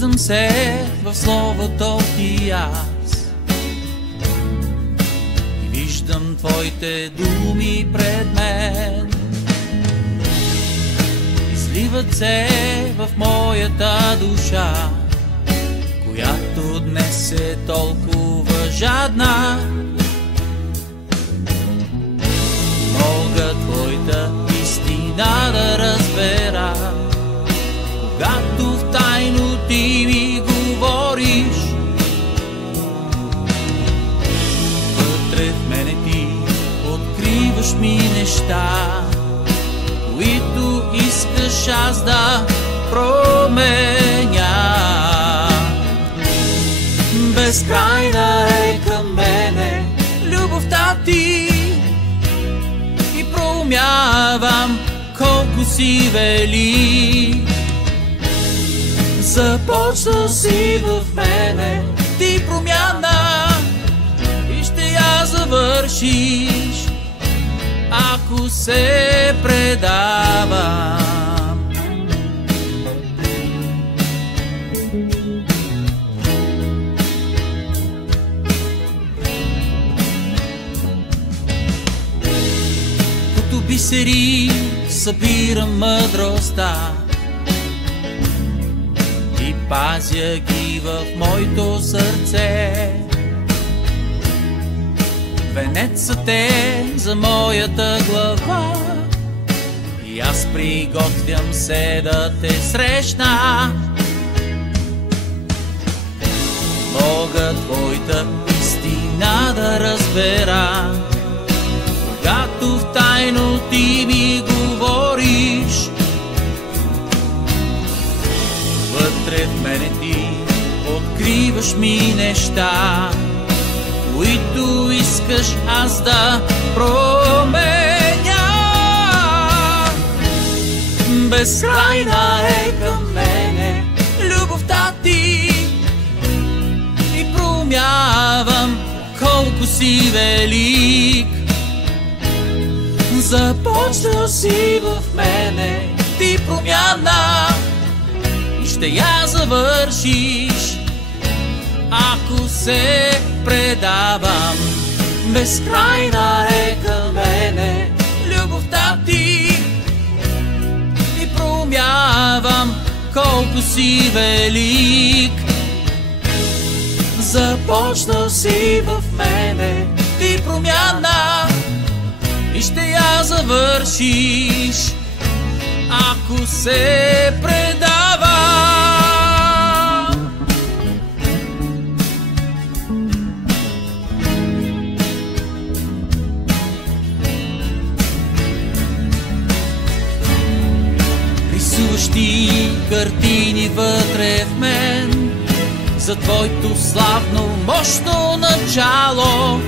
Вглеждам се в словото ти аз и виждам твоите думи пред мен. Изливат се в моята душа, която днес е толкова жадна. Мога твоята истина да разбера, когато в тайно ти ми говориш. Вътре в мене ти откриваш ми неща, които искаш аз да променя. Безкрайна е към мене любовта ти и проумявам колко си велик. Започна си в мене ти промяна и ще я завършиш, ако се предавам. Като бисери събирам мъдростта и пазя ги в моето сърце. Венец са те за моята глава и аз приготвям се да те срещна. Мога твоята истина да разбера, когато в тайно ти ми говориш. Вътре в мене ти откриваш ми неща, които искаш аз да променя. Безкрайна е към мене любовта ти и проумявам колко си велик. Започна си в мене ти промяна и ще я завършиш, ако се предавам. Безкрайна е към мене любовта ти и проумявам колко си велик. Започна си в мене ти промяна и ще я завършиш, ако се предавам. Рисуваш ти картини вътре в мен за твоето славно, мощно начало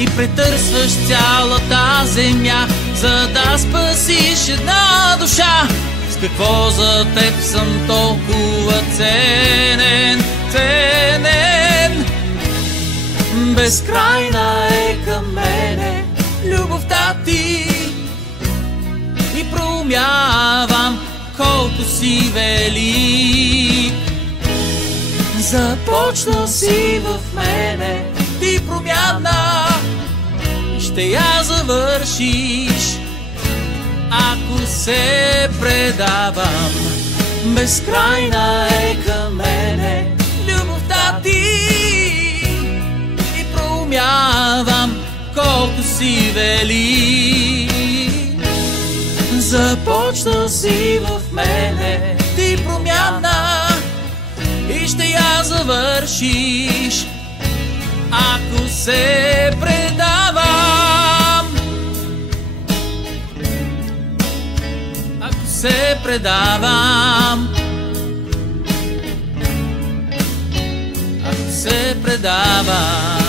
и претърсваш цялата земя, за да спасиш една душа. С какво за теб съм толкова ценен, ценен? Безкрайна е към мене любовта ти и проумявам колко си велик. Започна си в мене ти промяна и ще я завършиш, ако се предавам. Безкрайна е към мене любовта ти и проумявам колко си велик. Започна си в мене ти промяна и ще я завършиш, ако се предавам. Ако се предавам. Ако се предавам.